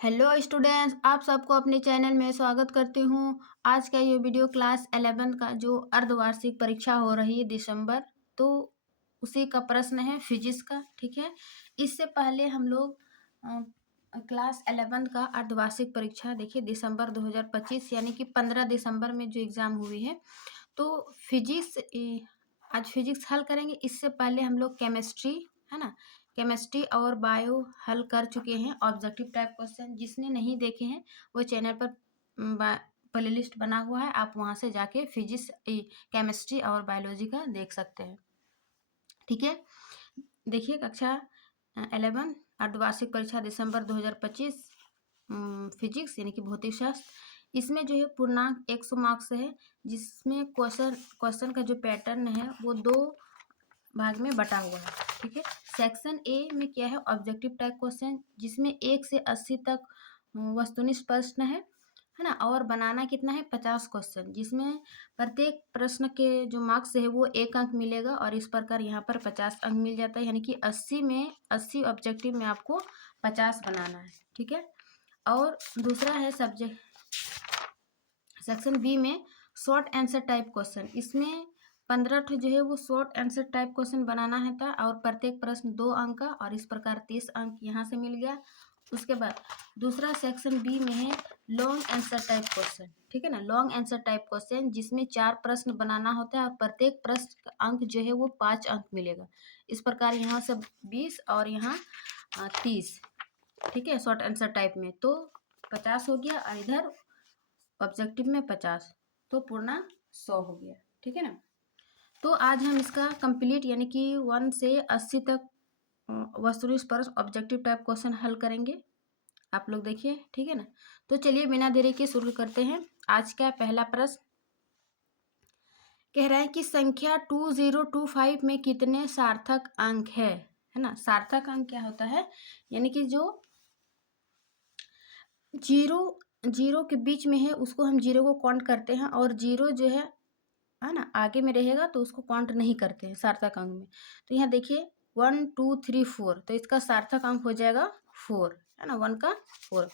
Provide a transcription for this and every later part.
Hello students, आप सबको अपने चैनल में स्वागत करती हूँ। आज का ये वीडियो क्लास 11 का जो अर्धवार्षिक परीक्षा हो रही है दिसंबर, तो उसी का प्रश्न है फिजिक्स का। ठीक है, इससे पहले हम लोग क्लास 11 का अर्धवार्षिक परीक्षा देखिए दिसंबर 2025 यानी कि 15 दिसंबर में जो एग्ज़ाम हुई है, तो फिजिक्स आज फिजिक्स हल करेंगे। इससे पहले हम लोग केमिस्ट्री, है ना, केमिस्ट्री और बायो हल कर चुके हैं ऑब्जेक्टिव टाइप क्वेश्चन। जिसने नहीं देखे हैं वो चैनल पर प्ले लिस्ट बना हुआ है, आप वहाँ से जाके फिजिक्स, केमिस्ट्री और बायोलॉजी का देख सकते हैं। ठीक है, देखिए कक्षा 11 अर्धवार्षिक परीक्षा दिसंबर 2025 फिजिक्स यानी कि भौतिक शास्त्र। इसमें जो है पूर्णांक 100 मार्क्स है, जिसमें क्वेश्चन का जो पैटर्न है वो दो भाग में बटा हुआ है। ठीक है, सेक्शन ए में क्या है, ऑब्जेक्टिव टाइप क्वेश्चन, जिसमें 1 से 80 तक वस्तुनिष्ठ प्रश्न है ना, और बनाना कितना है 50 क्वेश्चन, जिसमें प्रत्येक प्रश्न के जो मार्क्स है वो 1 अंक मिलेगा, और इस प्रकार यहाँ पर 50 अंक मिल जाता है, यानी कि 80 में 80 ऑब्जेक्टिव में आपको 50 बनाना है। ठीक है, और दूसरा है सब्जेक्ट सेक्शन बी में शॉर्ट आंसर टाइप क्वेश्चन। इसमें 15 जो है वो शॉर्ट आंसर टाइप क्वेश्चन बनाना है था, और प्रत्येक प्रश्न 2 अंक का, और इस प्रकार 30 अंक यहाँ से मिल गया। उसके बाद दूसरा सेक्शन बी में है लॉन्ग आंसर टाइप क्वेश्चन। ठीक है ना, लॉन्ग आंसर टाइप क्वेश्चन, जिसमें 4 प्रश्न बनाना होता है, और प्रत्येक प्रश्न का अंक जो है वो 5 अंक मिलेगा। इस प्रकार यहाँ से 20 और यहाँ 30। ठीक है, शॉर्ट आंसर टाइप में तो 50 हो गया, और इधर ऑब्जेक्टिव में 50, तो पूर्णांक 100 हो गया। ठीक है ना, तो आज हम इसका कंप्लीट यानी कि 1 से 80 तक वस्तुनिष्ठ प्रश्न ऑब्जेक्टिव टाइप क्वेश्चन हल करेंगे। आप लोग देखिए, ठीक है ना। तो चलिए बिना देरी के शुरू करते हैं। आज का पहला प्रश्न कह रहा है कि संख्या 2025 में कितने सार्थक अंक है ना। सार्थक अंक क्या होता है, यानी कि जो जीरो के बीच में है उसको हम जीरो को काउंट करते हैं, और जीरो जो है ना आगे में रहेगा तो उसको काउंट नहीं करते हैं सार्थक अंक में। तो यहाँ देखिए 1 2 3 4, तो इसका सार्थक अंक हो जाएगा 4, है ना, 1 का 4।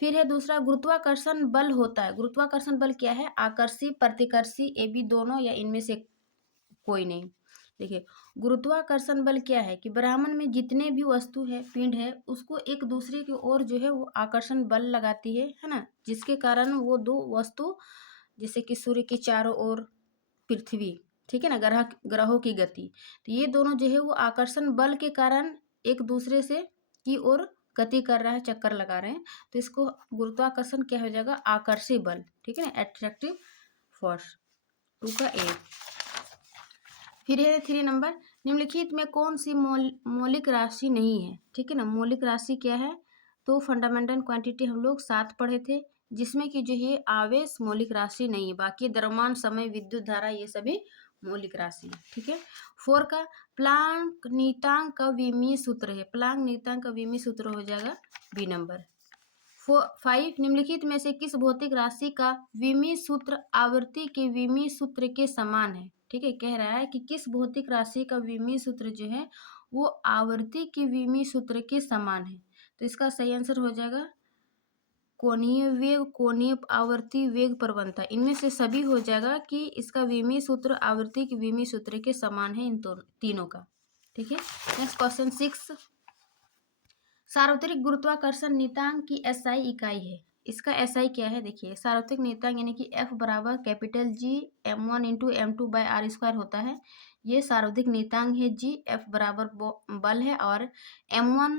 फिर है दूसरा, गुरुत्वाकर्षण बल होता है। गुरुत्वाकर्षण बल क्या है, आकर्षी, प्रतिकर्षी, ए बी दोनों, या इनमें से कोई नहीं। देखिए गुरुत्वाकर्षण बल क्या है कि ब्रह्मांड में जितने भी वस्तु है, पिंड है, उसको एक दूसरे की ओर जो है वो आकर्षण बल लगाती है ना, जिसके कारण वो दो वस्तु, जैसे कि सूर्य के चारों ओर पृथ्वी, ठीक है ना, ग्रहों की गति, तो ये दोनों जो है वो आकर्षण बल के कारण एक दूसरे से की ओर गति कर रहा है, चक्कर लगा रहे हैं, तो इसको गुरुत्वाकर्षण क्या हो जाएगा, आकर्षी बल। ठीक है ना, एट्रैक्टिव फोर्स। 2 का ए। फिर है 3 नंबर, निम्नलिखित में कौन सी मौलिक राशि नहीं है। ठीक है ना, मौलिक राशि क्या है, तो फंडामेंटल क्वांटिटी हम लोग 7 पढ़े थे, जिसमें कि जो ये आवेश मौलिक राशि नहीं है, बाकी द्रव्यमान, समय, विद्युत धारा ये सभी मौलिक राशि है। ठीक है, 4 का प्लांक नीयतांक का विमीय सूत्र है। प्लांक नीयतांक का विमीय सूत्र हो जाएगा बी नंबर। 5 निम्नलिखित में से किस भौतिक राशि का विमीय सूत्र आवर्ती के विमीय सूत्र के समान है। ठीक है, कह रहा है कि किस भौतिक राशि का विमीय सूत्र जो है वो आवर्ती के विमीय सूत्र के समान है, तो इसका सही आंसर हो जाएगा कोणीय वेग, कोणीय आवर्ती, वेग प्रवणता, इनमें से सभी हो जाएगा कि इसका विमीय सूत्र आवर्ती के विमीय सूत्र के समान है, इन तीनों का। ठीक है, नेक्स्ट क्वेश्चन 6, सार्वत्रिक गुरुत्वाकर्षण नियतांक की एसआई इकाई है। इसका एसआई क्या है, देखिए सार्वत्रिक नियतांक यानी कि F बराबर capital G m1 into m2 by R square होता है। ये सार्वत्रिक नियतांक है G। F बराबर बल है, और m1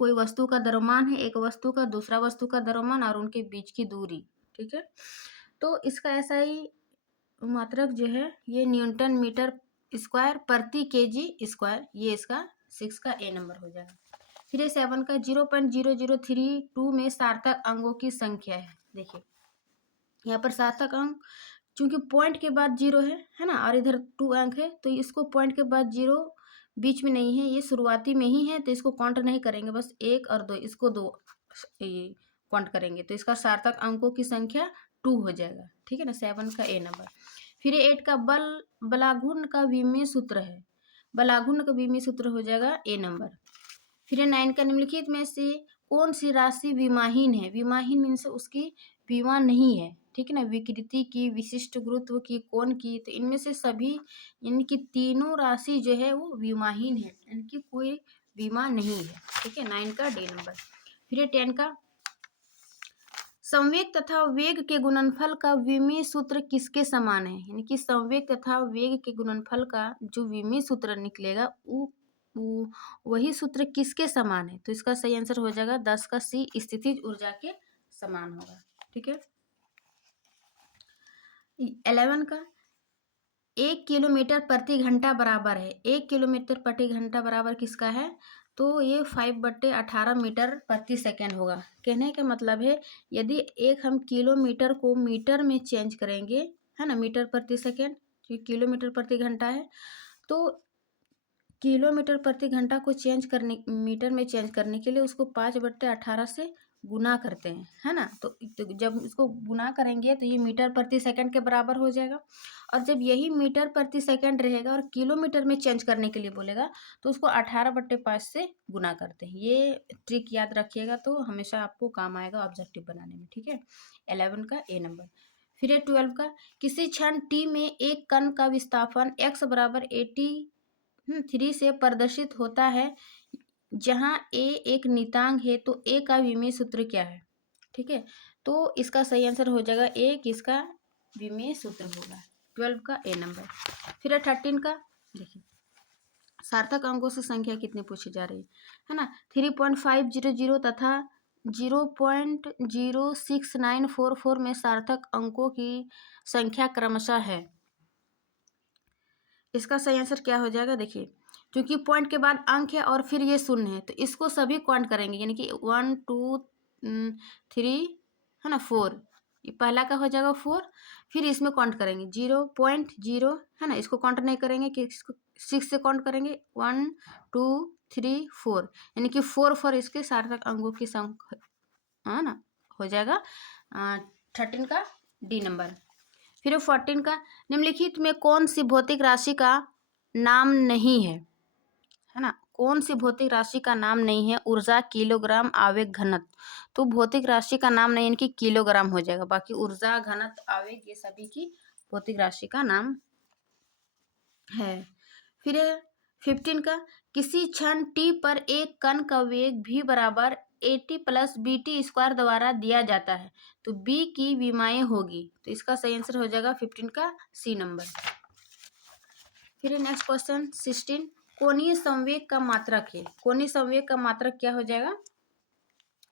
कोई वस्तु का द्रव्यमान है, एक वस्तु का दूसरा वस्तु का द्रव्यमान, और उनके बीच की दूरी। ठीक है, तो इसका एसआई मात्रक जो है ये न्यूटन मीटर स्क्वायर प्रति केजी स्क्वायर, ये इसका 6 का ए नंबर हो जाएगा। फिर 7 का 0.0032 में सार्थक अंकों की संख्या है। देखिए यहाँ पर सार्थक अंक चूंकि पॉइंट के बाद 0 है ना, और इधर 2 अंक है, तो इसको पॉइंट के बाद 0 बीच में नहीं है, ये शुरुआती में ही है, तो इसको काउंट नहीं करेंगे, बस 1 और 2, इसको 2 काउंट करेंगे, तो इसका सार्थक अंकों की संख्या 2 हो जाएगा। ठीक है ना, 7 का ए नंबर। फिर 8 का बलाघूर्ण का विमीय सूत्र है। बलाघूर्ण का विमीय सूत्र हो जाएगा ए नंबर। फिर 9 का निम्नलिखित में से कौन सी राशि विमाहीन है? विमाहीन मीन्स उसकी विमा नहीं है, ठीक है ना? विकृति की, विशिष्ट गुरुत्व की, कोण की, तो इनमें से सभी इनकी तीनों राशि जो है वो विमाहीन है, इनकी कोई विमा नहीं है, ठीक है। 9 का डी नंबर। फिर 10 का संवेग तथा वेग के गुणनफल का विमीय सूत्र किसके समान है? यानी कि संवेग तथा वेग के गुणनफल का जो विमीय सूत्र निकलेगा वो वही सूत्र किसके समान है? तो इसका सही आंसर हो जाएगा 10 का सी, स्थितिज ऊर्जा के समान होगा, ठीक है। 11 का 1 किलोमीटर प्रति घंटा बराबर है, 1 किलोमीटर प्रति घंटा बराबर किसका है? तो ये 5/18 मीटर प्रति सेकेंड होगा। कहने का मतलब है यदि एक हम किलोमीटर को मीटर में चेंज करेंगे, है ना, मीटर प्रति सेकेंड, किलोमीटर प्रति घंटा है, तो किलोमीटर प्रति घंटा को चेंज करने, मीटर में चेंज करने के लिए उसको 5/18 से गुना करते हैं, है ना। तो जब इसको गुना करेंगे तो ये मीटर प्रति सेकंड के बराबर हो जाएगा, और जब यही मीटर प्रति सेकंड रहेगा और किलोमीटर में चेंज करने के लिए बोलेगा तो उसको 18/5 से गुना करते हैं। ये ट्रिक याद रखिएगा तो हमेशा आपको काम आएगा ऑब्जेक्टिव बनाने में, ठीक है। 11 का ए नंबर। फिर है 12 का किसी क्षण टी में एक कण का विस्थापन x बराबर 3 से प्रदर्शित होता है, जहां ए एक नियतांक है, तो ए का विमीय सूत्र क्या है? ठीक है, तो इसका सही आंसर हो जाएगा ए, किसका विमीय सूत्र होगा? 12 का ए नंबर। फिर 13 का देखिए, सार्थक अंकों से संख्या कितनी पूछी जा रही है ना। 3.500 तथा 0.06944 में सार्थक अंकों की संख्या क्रमशः है। इसका सही आंसर क्या हो जाएगा? देखिए, क्योंकि पॉइंट के बाद अंक है और फिर ये शून्य है, तो इसको सभी काउंट करेंगे, यानी कि 1 2 3, है ना, 4, ये पहला का हो जाएगा 4, फिर इसमें काउंट करेंगे 0.0, है ना, इसको काउंट नहीं करेंगे कि इसको 6 से काउंट करेंगे, 1 2 3 4, यानी कि 4 इसके सार्थक अंकों की संख्या, है ना, हो जाएगा 13 का डी नंबर। फिर 14 का निम्नलिखित में कौन सी भौतिक राशि का नाम नहीं है ना, कौन सी भौतिक राशि का नाम नहीं है? ऊर्जा, किलोग्राम, आवेग, घनत्व। तो भौतिक राशि का नाम नहीं, इनकी किलोग्राम हो जाएगा, बाकी ऊर्जा, घनत्व, आवेग ये सभी की भौतिक राशि का नाम है। फिर 15 का किसी क्षण टी पर एक कण का वेग v बराबर 80 + BT² द्वारा दिया जाता है, तो b की विमाएं होगी, तो इसका सही आंसर हो जाएगा 15 का सी नंबर। फिर नेक्स्ट क्वेश्चन 16, कोणीय संवेग का मात्रक है। कोणीय संवेग का मात्रक क्या हो जाएगा?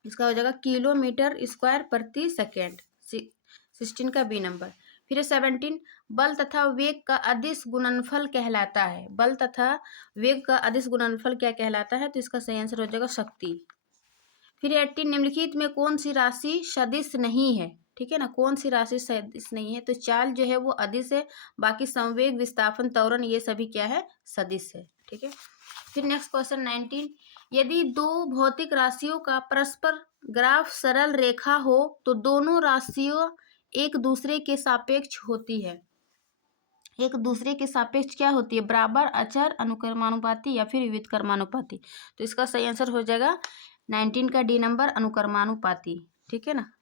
इसका हो जाएगा किलोमीटर स्क्वायर प्रति सेकेंड। 16 का बी नंबर। फिर 17, बल तथा वेग का अदिश गुणनफल कहलाता है। बल तथा वेग का अदिश गुणनफल क्या कहलाता है? तो इसका सही आंसर हो जाएगा शक्ति। फिर 18, निम्नलिखित में कौन सी राशि सदिश नहीं है? ठीक है ना, कौन सी राशि सदिश नहीं है? तो चाल जो है वो अदिश है, बाकी संवेग, विस्थापन, त्वरण ये सभी क्या है? सदिश है, ठीक है। फिर नेक्स्ट क्वेश्चन 19, यदि दो भौतिक राशियों का परस्पर ग्राफ सरल रेखा हो तो दोनों राशियों एक दूसरे के सापेक्ष होती है। एक दूसरे के सापेक्ष क्या होती है? बराबर, अचर, अनुक्रमानुपाती या फिर विविध क्रमानुपाती। तो इसका सही आंसर हो जाएगा 19 का डी नंबर, अनुक्रमानुपाती, ठीक है ना।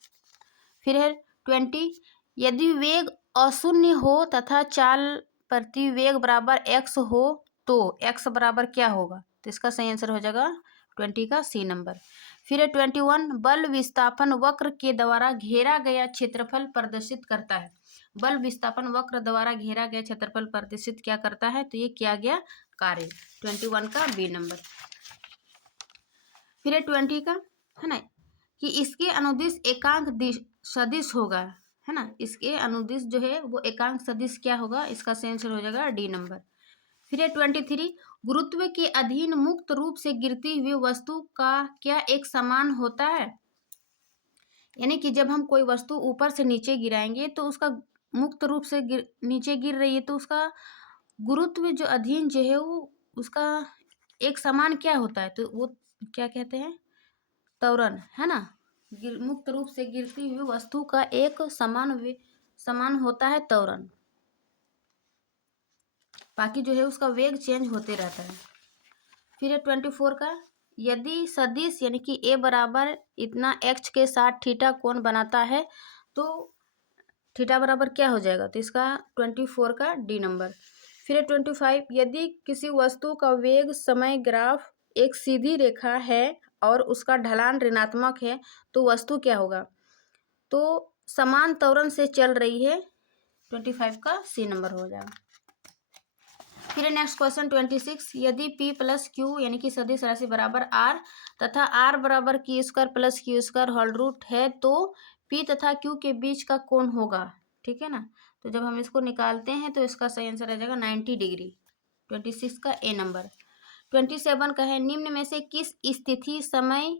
फिर है 20, यदि वेग अशून्य हो तथा चाल प्रति वेग बराबर x हो तो x बराबर क्या होगा? तो इसका सही आंसर हो जाएगा 20 का सी नंबर। फिर है 21, बल विस्थापन वक्र के द्वारा घेरा गया क्षेत्रफल प्रदर्शित करता है। बल विस्थापन वक्र द्वारा घेरा गया क्षेत्रफल प्रदर्शित क्या करता है? तो ये किया गया कार्य। 21 का बी नंबर। फिर है 20 का, है ना, कि इसके अनुदिश एकांक सदिश होगा, है ना, इसके अनुदिश जो है वो एकांक सदिश क्या होगा? इसका सही आंसर हो जाएगा डी नंबर। फिर है 23, गुरुत्व के अधीन मुक्त रूप से गिरती हुई वस्तु का क्या एक समान होता है? यानी कि जब हम कोई वस्तु ऊपर से नीचे गिराएंगे तो उसका मुक्त रूप से नीचे गिर रही है, तो उसका गुरुत्व जो अधीन जो है वो उसका एक समान क्या होता है? तो वो क्या कहते हैं? त्वरण, है ना। मुक्त रूप से गिरती हुई वस्तु का एक समान होता है त्वरण, बाकी जो है उसका वेग चेंज होते रहता है। फिर है 24 का, यदि सदिश यानी कि ए बराबर इतना एक्स के साथ थीटा कोण बनाता है तो थीटा बराबर क्या हो जाएगा, तो इसका 24 का डी नंबर। फिर 25, यदि किसी वस्तु का वेग समय ग्राफ एक सीधी रेखा है और उसका ढलान ऋणात्मक है तो वस्तु क्या होगा, तो समान त्वरण से चल रही है। 25 का सी नंबर हो जाएगा। फिर नेक्स्ट क्वेश्चन 26, यदि p प्लस क्यू यानी कि सदिश राशि बराबर r तथा r बराबर की square plus Q square whole root है तो p तथा q के बीच का कोण होगा। ठीक है ना, तो जब हम इसको निकालते हैं तो इसका सही आंसर आ जाएगा 90 डिग्री। 26 का ए नंबर। 27 का है, निम्न में से किस स्थिति समय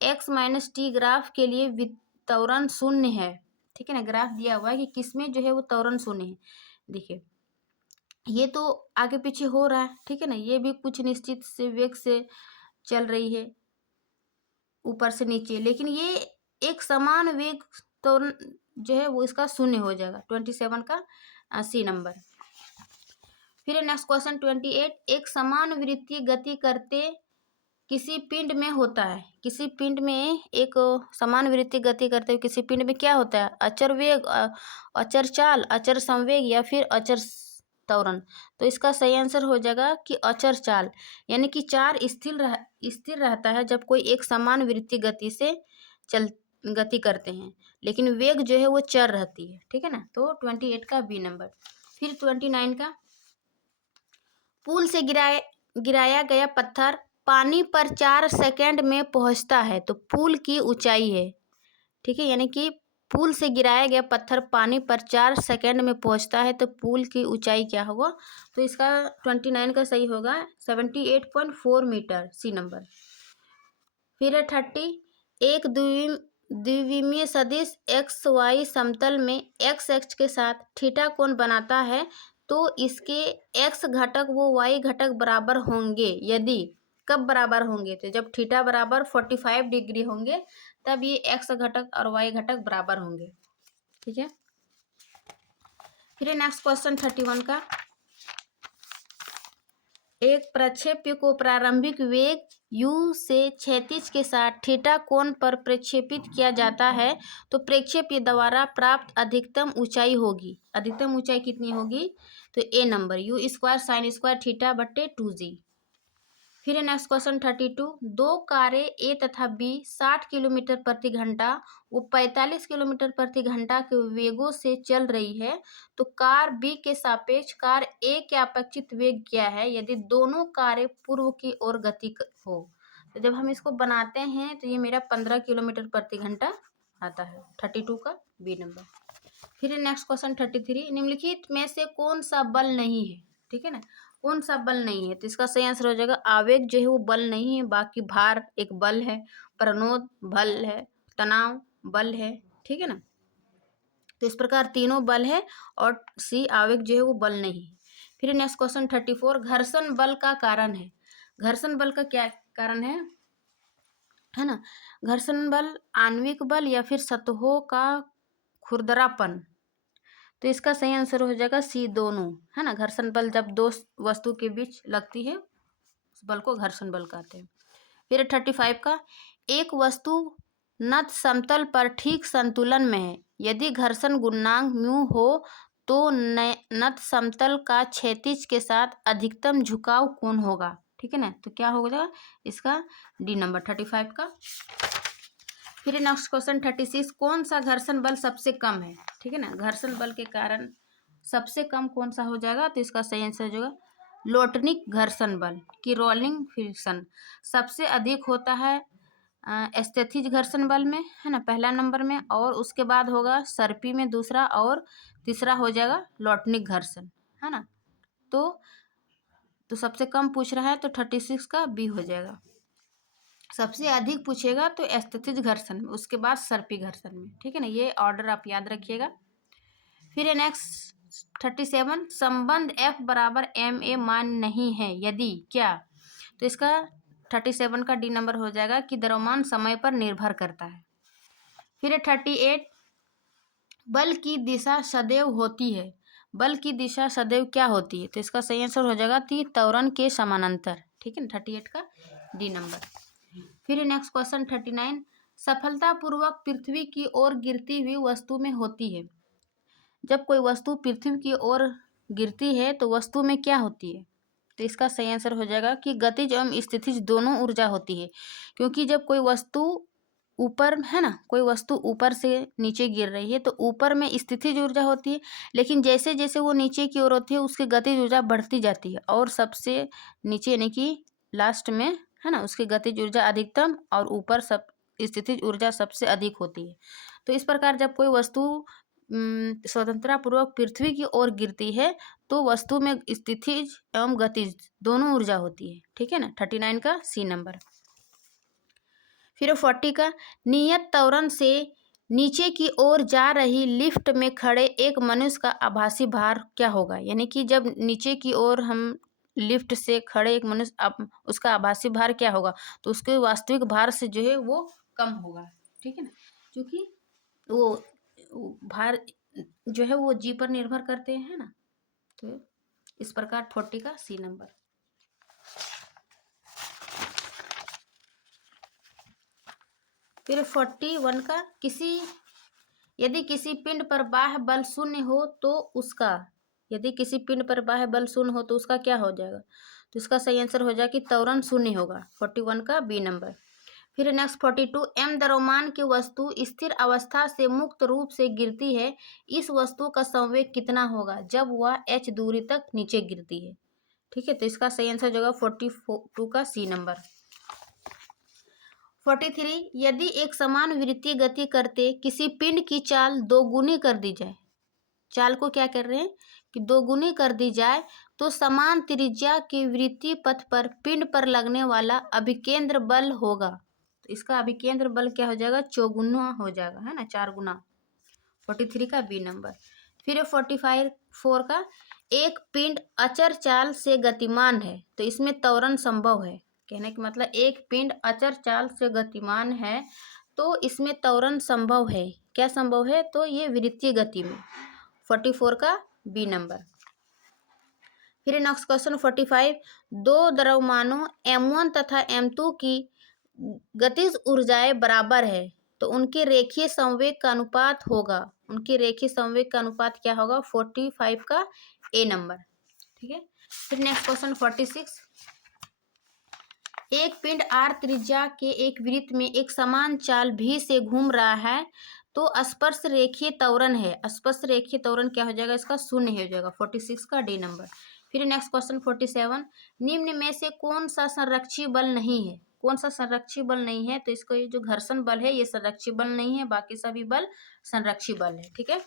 x माइनस टी ग्राफ के लिए त्वरण शून्य है। ठीक है ना, ग्राफ दिया हुआ है कि किसमें जो है वो त्वरण शून्य है। देखिए ये तो आगे पीछे हो रहा है, ठीक है ना, ये भी कुछ निश्चित से वेग से चल रही है ऊपर से नीचे, लेकिन ये एक समान वेग त्वरण जो है वो इसका शून्य हो जाएगा। 27 का सी नंबर। फिर नेक्स्ट क्वेश्चन 28, एक समान वृत्तीय गति करते किसी पिंड में होता है, किसी पिंड में एक समान वृत्तीय गति करते हुए किसी पिंड में क्या होता है, अचर वेग, अचर चाल, अचर संवेग या फिर अचर त्वरण। तो इसका सही आंसर हो जाएगा कि अचर चाल, यानी कि चार स्थिर रहता है जब कोई एक समान वृत्तीय गति से गति करते हैं, लेकिन वेग जो है वो चर रहती है। ठीक है ना, तो 28 का बी नंबर। फिर 29 का, पुल से गिराया गया पत्थर पानी पर 4 सेकंड में पहुंचता है तो पुल की ऊंचाई है। ठीक है, यानी कि पुल से गिराया गया पत्थर पानी पर 4 सेकंड में पहुंचता है तो पुल की ऊंचाई क्या होगा, तो इसका 29 का सही होगा 78.4 मीटर, सी नंबर। फिर 30, एक द्विविमीय सदिश एक्स वाई समतल में एक्स एक्स के साथ थीटा कोण बनाता है तो इसके एक्स घटक व वाई घटक बराबर होंगे यदि, कब बराबर होंगे, तो जब थीटा बराबर 45 डिग्री होंगे तब ये एक्स घटक और वाई घटक बराबर होंगे। ठीक है, फिर नेक्स्ट क्वेश्चन 31 का, एक प्रक्षेप्य को प्रारंभिक वेग u से क्षैतिज के साथ थीटा कोण पर प्रक्षेपित किया जाता है तो प्रक्षेप्य द्वारा प्राप्त अधिकतम ऊंचाई होगी, अधिकतम ऊंचाई कितनी होगी, तो a number u square sine square theta बट्टे 2g। फिर नेक्स्ट क्वेश्चन 32, दो कारें ए तथा बी 60 किलोमीटर प्रति घंटा वो 45 किलोमीटर प्रति घंटा के वेगों से चल रही है तो कार बी के सापेक्ष कार ए के अपेक्षित वेग क्या है यदि दोनों कारें पूर्व की ओर गति हो। तो जब हम इसको बनाते हैं तो ये मेरा 15 किलोमीटर प्रति घंटा आता है। 32 का बी नंबर। फिर नेक्स्ट क्वेश्चन 33, निम्नलिखित में से कौन सा बल नहीं है। ठीक है ना, कौन सा बल नहीं है, तो इसका सही आंसर हो जाएगा आवेग जो है वो बल नहीं है, बाकी भार एक बल है, प्रणोद बल है, तनाव बल है। ठीक है ना, तो इस प्रकार तीनों बल है और सी आवेग जो है वो बल नहीं है। फिर नेक्स्ट क्वेश्चन 34, घर्षण बल का कारण है। घर्षण बल का क्या कारण है ना, घर्षण बल आणविक बल या फिर सतहों का खुरदरापन। तो इसका सही आंसर हो जाएगा सी दोनों, है ना, घर्षण बल जब दो वस्तु के बीच लगती है उस बल को घर्षण बल कहते हैं। फिर 35 का, एक वस्तु नत समतल पर ठीक संतुलन में है यदि घर्षण गुणांक म्यू हो तो नत समतल का क्षैतिज के साथ अधिकतम झुकाव कोण होगा। ठीक है ना, तो क्या होगा इसका डी नंबर 35 का। फिर नेक्स्ट क्वेश्चन 36, कौन सा घर्षण बल सबसे कम है। ठीक है ना, घर्षण बल के कारण सबसे कम कौन सा हो जाएगा, तो इसका सही आंसर हो जाएगा लोटनिक घर्षण बल की रोलिंग फ्रिक्शन सबसे अधिक होता है स्थितिज घर्षण बल में, है ना, पहला नंबर में, और उसके बाद होगा सर्पी में दूसरा, और तीसरा हो जाएगा लोटनिक घर्षण, है ना। तो सबसे कम पूछ रहा है तो 36 का बी हो जाएगा। सबसे अधिक पूछेगा तो स्थितिज घर्षण में, उसके बाद सर्पी घर्षण में। ठीक है ना, ये ऑर्डर आप याद रखिएगा। फिर नेक्स्ट 37, संबंध F बराबर ma मान नहीं है यदि क्या, तो इसका 37 का डी नंबर हो जाएगा कि द्रव्यमान समय पर निर्भर करता है। फिर 38, बल की दिशा सदैव होती है। बल की दिशा सदैव क्या होती है, तो इसका सही आंसर हो जाएगा कि त्वरण के समानांतर। ठीक है ना, 38 का डी नंबर। फिर नेक्स्ट क्वेश्चन 39, सफलतापूर्वक पृथ्वी की ओर गिरती हुई वस्तु में होती है। जब कोई वस्तु पृथ्वी की ओर गिरती है तो वस्तु में क्या होती है? तो इसका सही आंसर हो जाएगा कि गतिज एवं स्थितिज दोनों ऊर्जा होती है। क्योंकि जब कोई वस्तु ऊपर है ना, कोई वस्तु ऊपर से नीचे गिर रही है तो ऊपर में स्थितिज ऊर्जा होती है, लेकिन जैसे जैसे वो नीचे की ओर होती है उसकी गतिज ऊर्जा बढ़ती जाती है और सबसे नीचे यानी कि लास्ट में है ना उसकी गतिज ऊर्जा अधिकतम और ऊपर सब स्थितिज ऊर्जा सबसे अधिक होती है। तो इस प्रकार जब कोई वस्तु स्वतंत्रतापूर्वक पृथ्वी की ओर गिरती है तो वस्तु में स्थितिज एवं गतिज दोनों ऊर्जा होती है। ठीक है ना, 39 का सी नंबर। फिर 40 का, नियत त्वरण से नीचे की ओर जा रही लिफ्ट में खड़े एक मनुष्य का आभासी भार क्या होगा? यानी कि जब नीचे की ओर हम लिफ्ट से खड़े एक मनुष्य अब उसका आभासी भार क्या होगा? तो उसके वास्तविक भार से जो है वो कम होगा। ठीक है ना, क्योंकि वो भार जो है वो जी पर निर्भर करते हैं ना। तो इस प्रकार 40 का सी नंबर। फिर 41 का, यदि किसी पिंड पर बाह्य बल शून्य हो तो उसका, यदि किसी पिंड पर बाह्य बल शून्य हो तो उसका क्या हो जाएगा? तो इसका सही आंसर हो जाएगा कि त्वरण शून्य होगा। 41 का बी नंबर। फिर नेक्स्ट 42, एम द्रव्यमान की वस्तु स्थिर अवस्था से मुक्त रूप से गिरती है, इस वस्तु का संवेग कितना होगा जब वह h दूरी तक नीचे गिरती है? ठीक है, तो इसका सही आंसर हो जाएगा 42 का सी नंबर। 43, यदि एक समान वृत्तीय गति करते किसी पिंड की चाल दोगुनी कर दी जाए, चाल को क्या कर रहे हैं कि दोगुनी कर दी जाए तो समान त्रिज्या के वृत्तीय पथ पर पिंड पर लगने वाला अभिकेंद्र बल होगा। तो इसका अभिकेंद्र बल क्या हो जाएगा? चौगुना हो जाएगा, है ना, 4 गुना। 43 का बी नंबर। फिर 4 का, एक पिंड अचर चाल से गतिमान है तो इसमें त्वरण संभव है। कहने का मतलब एक पिंड अचर चाल से गतिमान है तो इसमें त्वरण संभव है। क्या संभव है? तो ये वृत्तीय गति में। 44 का बी नंबर। फिर नेक्स्ट क्वेश्चन 45, दो द्रव्यमानों m1 तथा m2 की गतिज ऊर्जाएं बराबर है तो उनके रेखीय संवेग का अनुपात होगा, उनके रेखीय संवेग का अनुपात क्या होगा? 45 का ए नंबर। ठीक है। फिर नेक्स्ट क्वेश्चन 46, एक पिंड r त्रिज्या के एक वृत्त में एक समान चाल v से घूम रहा है तो स्पर्श रेखीय त्वरण है, स्पर्श रेखीय त्वरण क्या हो जाएगा? इसका शून्य हो जाएगा। 46 का डी नंबर। फिर नेक्स्ट क्वेश्चन 47, निम्न में से कौन सा संरक्षी बल नहीं है? कौन सा संरक्षी बल नहीं है? तो इसको ये जो घर्षण बल है ये संरक्षी बल नहीं है, बाकी सभी बल संरक्षी बल है। ठीक है।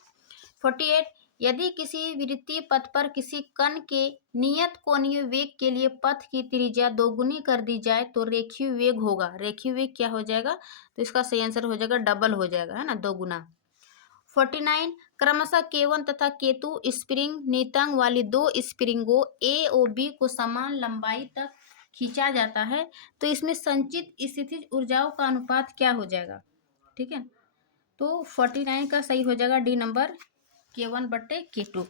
48, यदि किसी वृत्तीय पथ पर किसी कण के नियत कोणीय वेग के लिए पथ की त्रिज्या दोगुनी कर दी जाए तो रेखीय वेग होगा। रेखीय वेग क्या हो जाएगा? तो इसका सही आंसर हो जाएगा डबल हो जाएगा, है ना, दोगुना। 49, क्रमशः K1 तथा K2 स्प्रिंग नियतांक वाली दो स्प्रिंगों A और B को समान लंबाई तक खींचा जाता है तो इसमें संचित स्थितिज ऊर्जाओं का अनुपात क्या हो जाएगा? ठीक है, तो 49 का सही हो जाएगा डी नंबर, K1 बट्टे K2।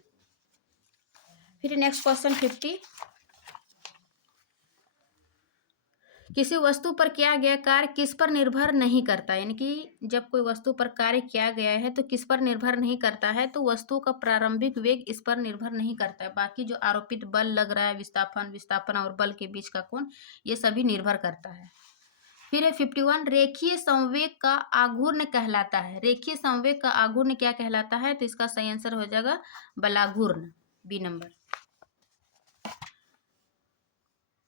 फिर नेक्स्ट क्वेश्चन 50, किसी वस्तु पर किया गया कार्य किस पर निर्भर नहीं करता, यानी कि जब कोई वस्तु पर कार्य किया गया है तो किस पर निर्भर नहीं करता है? तो वस्तु का प्रारंभिक वेग इस पर निर्भर नहीं करता है, बाकी जो आरोपित बल लग रहा है, विस्थापन और बल के बीच का कोण, ये सभी निर्भर करता है। फिर है 51, रेखीय संवेग का आघूर्ण कहलाता है, रेखीय संवेग का आघूर्ण क्या कहलाता है? तो इसका सही आंसर हो जाएगा बलाघूर्ण, बी नंबर।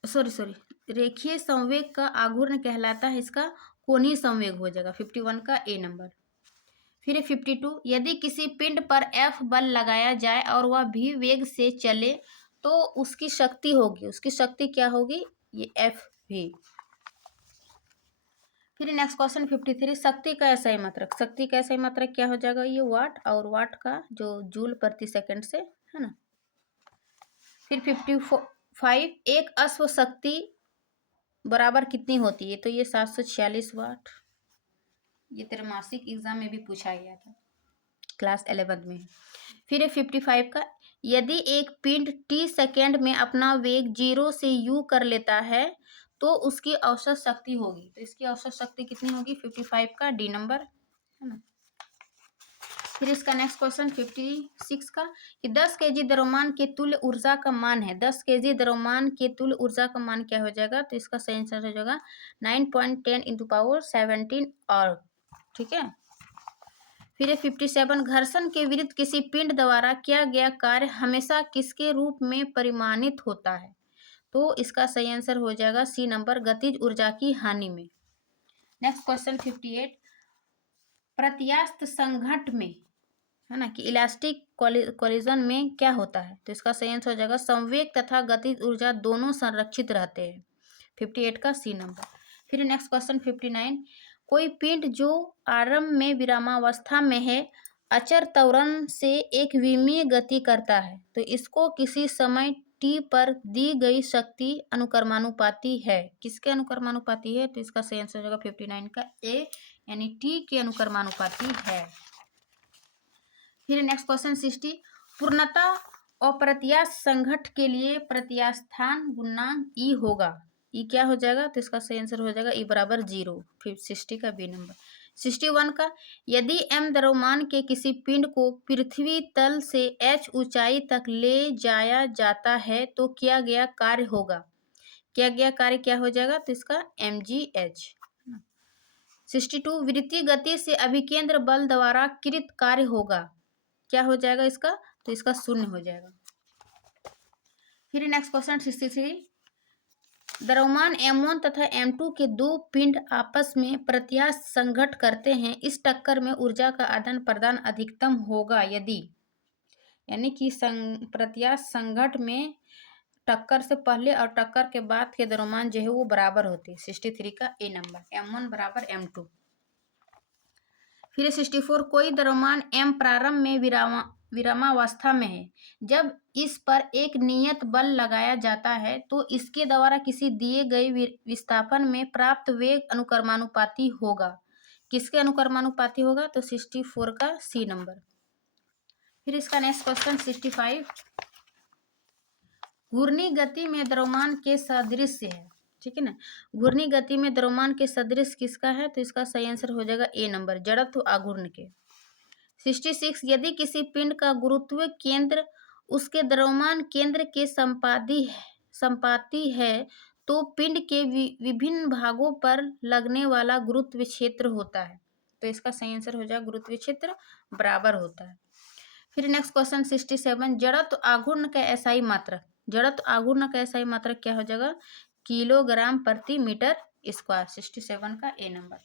सॉरी, रेखीय संवेग का आघूर्ण कहलाता है, इसका कोणीय संवेग हो जाएगा। 51 का ए नंबर। फिर 52, यदि किसी पिंड पर F बल लगाया जाए और वह भी वेग से चले तो उसकी शक्ति होगी, उसकी शक्ति क्या होगी? ये F भी। फिर नेक्स्ट क्वेश्चन 53, शक्ति का SI मात्रक, शक्ति का SI मात्रक क्या हो जाएगा? ये वाट, और वाट का जो जूल प्रति सेकंड से, है ना। फिर 55, एक अश्व शक्ति बराबर कितनी होती है? तो ये 746 वाट। ये त्रैमासिक एग्जाम में भी पूछा गया था, क्लास 11 में। फिर है 55 का, यदि एक पिंड t सेकेंड में अपना वेग 0 से u कर लेता है तो उसकी औसत शक्ति होगी। तो इसकी औसत शक्ति कितनी होगी? 55 का डी नंबर, है ना। फिर इसका नेक्स्ट क्वेश्चन 56 का कि 10 केजी द्रव्यमान के तुल्य ऊर्जा का मान है। 10 केजी द्रव्यमान के तुल्य ऊर्जा का मान क्या हो जाएगा? तो इसका सही आंसर हो जाएगा 9.10 × पावर 17 और, ठीक है। फिर 57 घर्षण के विरुद्ध किसी पिंड द्वारा किया गया कार्य हमेशा किसके रूप में परिमाणित होता है? तो इसका सही आंसर हो जाएगा सी नंबर, गतिज ऊर्जा की हानि में। नेक्स्ट क्वेश्चन 58 प्रत्यास्थ संघट्ट में, है ना, कि इलास्टिक कोलिजन में क्या होता है? तो इसका सही आंसर हो जाएगा संवेग तथा गतिज ऊर्जा दोनों संरक्षित रहते हैं। 58 का सी नंबर। फिर नेक्स्ट क्वेश्चन 59 कोई पिंड जो आरंभ में विरामावस्था में है अचर त्वरण से एक विमीय गति करता है, तो इसको किसी समय t पर दी गई शक्ति अनुक्रमानुपाती है। किसके अनुक्रमानुपाती है? तो इसका सही आंसर हो जाएगा 59 का ए, यानी t के अनुक्रमानुपाती है। फिर नेक्स्ट क्वेश्चन 60 पूर्णतः अप्रत्यास्थ संघट्ट के लिए प्रत्यास्थान गुणांक ई होगा। ई क्या हो जाएगा? तो इसका सही आंसर हो जाएगा ई बराबर 0। फिर 60 का बी नंबर। 61 का यदि m द्रव्यमान के किसी पिंड को पृथ्वी तल से h ऊंचाई तक ले जाया जाता है तो किया गया कार्य होगा। किया गया कार्य क्या हो जाएगा? तो इसका mgh। 62 वृत्तीय गति से अभिकेंद्र बल द्वारा कृत कार्य होगा। क्या हो जाएगा इसका? तो इसका 0 हो जाएगा। फिर नेक्स्ट क्वेश्चन 63 द्रव्यमान m1 तथा m2 के दो पिंड आपस में प्रत्यास्थ संघट्ट करते हैं। इस टक्कर में ऊर्जा का आदान प्रदान अधिकतम होगा यदि, यानी कि प्रत्यास्थ संघट्ट में टक्कर से पहले और टक्कर के बाद के द्रव्यमान जो है वो बराबर होते हैं। 63 का ए नंबर, m1 बराबर m2। फिर 64 कोई द्रव्यमान m प्रारंभ में विरामावस्था में है। जब इस पर एक नियत बल लगाया जाता है तो इसके द्वारा किसी दिए गए विस्थापन में प्राप्त वेग अनुक्रमानुपाती होगा। किसके अनुक्रमानुपाती होगा? तो 64 का सी नंबर। फिर इसका नेक्स्ट क्वेश्चन 65 घूर्णी गति में द्रव्यमान के सादृश्य है, ठीक है ना। घूर्णी गति में द्रव्यमान के सदृश किसका है? तो इसका सही आंसर हो जाएगा ए नंबर, जड़त्व आघूर्ण के। 66 यदि किसी पिंड का गुरुत्व केंद्र उसके द्रव्यमान केंद्र के संपाती है तो पिंड के विभिन्न भागों पर लगने वाला गुरुत्व क्षेत्र होता है। तो इसका सही आंसर हो जाएगा गुरुत्व क्षेत्र बराबर होता है। फिर नेक्स्ट क्वेश्चन 67 जड़त्व आघूर्ण का एसआई मात्रक। जड़त्व आघूर्ण का एसआई मात्रक क्या हो जाएगा? किलोग्राम प्रति मीटर स्क्वायर। 67 का ए नंबर।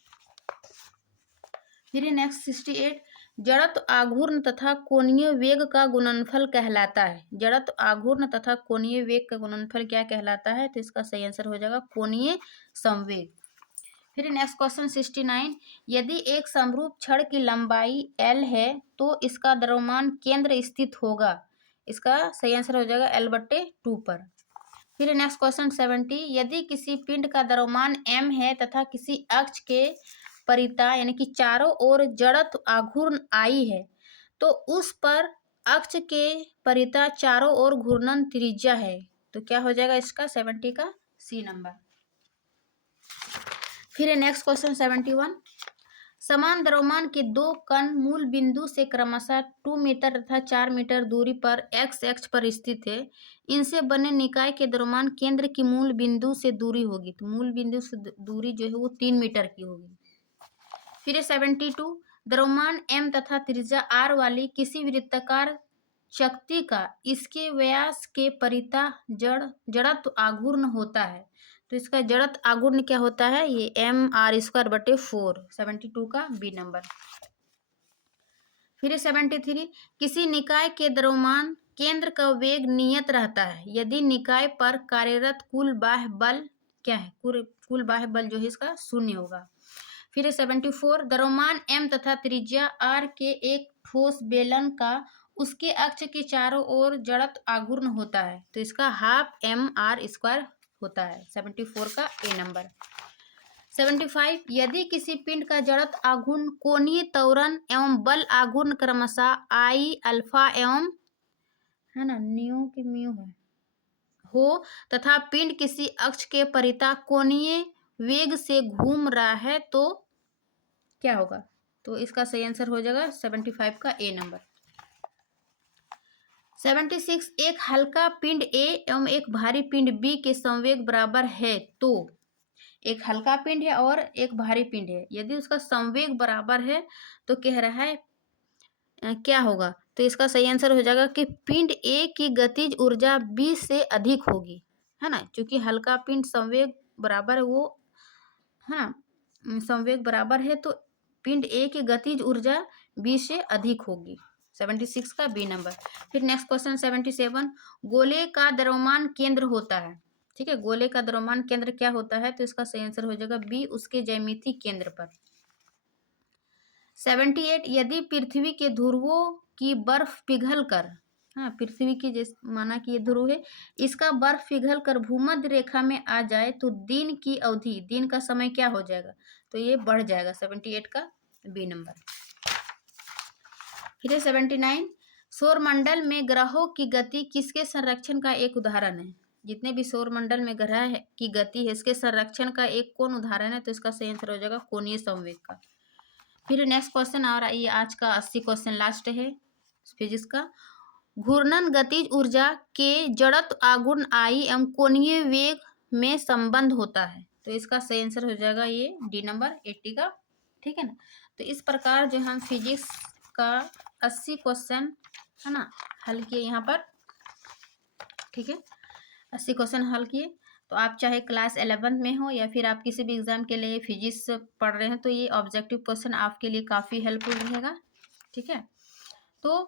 फिर नेक्स्ट 68 जड़त्व आघूर्ण तथा कोणीय वेग का गुणनफल कहलाता है। जड़त्व आघूर्ण तथा कोणीय वेग का गुणनफल क्या कहलाता है? तो इसका सही आंसर हो जाएगा कोणीय संवेग। फिर नेक्स्ट क्वेश्चन 69 यदि एक समरूप छड़ की लंबाई l है तो इसका द्रव्यमान केंद्र स्थित होगा। इसका सही आंसर हो जाएगा l/2 पर। फिर नेक्स्ट क्वेश्चन 70 यदि किसी पिंड का द्रव्यमान m है तथा किसी अक्ष के परिता यानी कि चारों ओर जड़त्व आघूर्ण I है तो उस पर अक्ष के परिता चारों ओर घूर्णन त्रिज्या है। तो क्या हो जाएगा इसका? 70 का सी नंबर। फिर नेक्स्ट क्वेश्चन 71 समान द्रव्यमान के दो कण मूल बिंदु से क्रमशः 2 मीटर तथा 4 मीटर दूरी पर x अक्ष पर स्थित है। इनसे बने निकाय के द्रव्यमान केंद्र की मूल बिंदु से दूरी होगी। तो मूल बिंदु से दूरी जो है वो 3 मीटर की होगी। फिर 72 द्रव्यमान m तथा त्रिज्या r वाली किसी वृत्ताकार शक्ति का इसके व्यास के परिता जड़त्व आघूर्ण होता है। तो इसका जड़त्व आघूर्ण क्या होता है? ये mr²/4। 72 का बी नंबर। फिर 73 किसी निकाय के द्रव्यमान केंद्र का वेग नियत रहता है यदि निकाय पर कार्यरत कुल बाह्य बल क्या है? कुल बाह्य बल जो है इसका 0 होगा। फिर 74 द्रव्यमान m तथा त्रिज्या r के एक ठोस बेलन का उसके अक्ष के चारों ओर जड़त्व आघूर्ण होता है। तो इसका ½ mr² होता है। 74 का ए नंबर। 75 यदि किसी पिंड का जड़त्व आघूर्ण कोणीय त्वरण एवं बल आघूर्ण क्रमशः I अल्फा एवं, है ना, न्यू की म्यू है, हो तथा पिंड किसी अक्ष के परिता कोणीय वेग से घूम रहा है तो क्या होगा? तो इसका सही आंसर हो जाएगा 75 का ए नंबर। 76 एक हल्का पिंड ए एवं एक भारी पिंड बी के संवेग बराबर है तो एक हल्का पिंड है और एक भारी पिंड है, यदि उसका संवेग बराबर है तो कह रहा है क्या होगा? तो इसका सही आंसर हो जाएगा कि पिंड ए की गतिज ऊर्जा बी से अधिक होगी, है ना, क्योंकि हल्का पिंड संवेग बराबर है वो, है ना, संवेग बराबर है तो पिंड ए की गतिज ऊर्जा बी से अधिक होगी। 76 का बी नंबर। फिर नेक्स्ट क्वेश्चन 77 गोले का द्रव्यमान केंद्र होता है, ठीक है, गोले का द्रव्यमान केंद्र क्या होता है? तो इसका सही आंसर हो जाएगा बी, उसके ज्यामितीय केंद्र पर। 78 यदि पृथ्वी के ध्रुवों की बर्फ पिघल कर, हाँ, पृथ्वी की जिस माना कि ये ध्रुव है, इसका बर्फ पिघल कर भूमध्य रेखा में आ जाए तो दिन की अवधि, दिन का समय क्या हो जाएगा? तो ये बढ़ जाएगा। 78 का बी नंबर। फिर 79 सौरमंडल में ग्रहों की गति किसके संरक्षण का एक उदाहरण है? जितने भी सौरमंडल में ग्रह है की गति है, इसके संरक्षण का एक कौन उदाहरण है? तो इसका सही आंसर हो जाएगा कोणीय संवेग का। फिर नेक्स्ट क्वेश्चन आ रहा है, ये आज का 80 क्वेश्चन लास्ट है फिजिक्स का। घूर्णन गतिज ऊर्जा के जड़त्व आघूर्ण आई एवं कोणीय वेग में संबंध होता है, तो इसका सही आंसर हो जाएगा ये डी नंबर 80 का, ठीक है ना। तो इस प्रकार जो हम फिजिक्स का 80 क्वेश्चन, है ना, हल किए यहाँ पर, ठीक है, 80 क्वेश्चन हल किए। तो आप चाहे क्लास 11 में हो या फिर आप किसी भी एग्जाम के लिए फिजिक्स पढ़ रहे हैं तो ये ऑब्जेक्टिव क्वेश्चन आपके लिए काफ़ी हेल्पफुल रहेगा, ठीक है। तो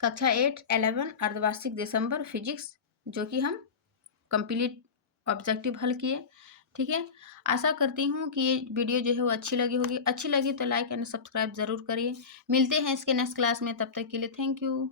कक्षा 8, 11 अर्धवार्षिक दिसंबर फिजिक्स जो कि हम कंप्लीट ऑब्जेक्टिव हल किए, ठीक है। आशा करती हूँ कि ये वीडियो जो है वो अच्छी लगी होगी। अच्छी लगी तो लाइक एंड सब्सक्राइब ज़रूर करिए। मिलते हैं इसके नेक्स्ट क्लास में, तब तक के लिए थैंक यू।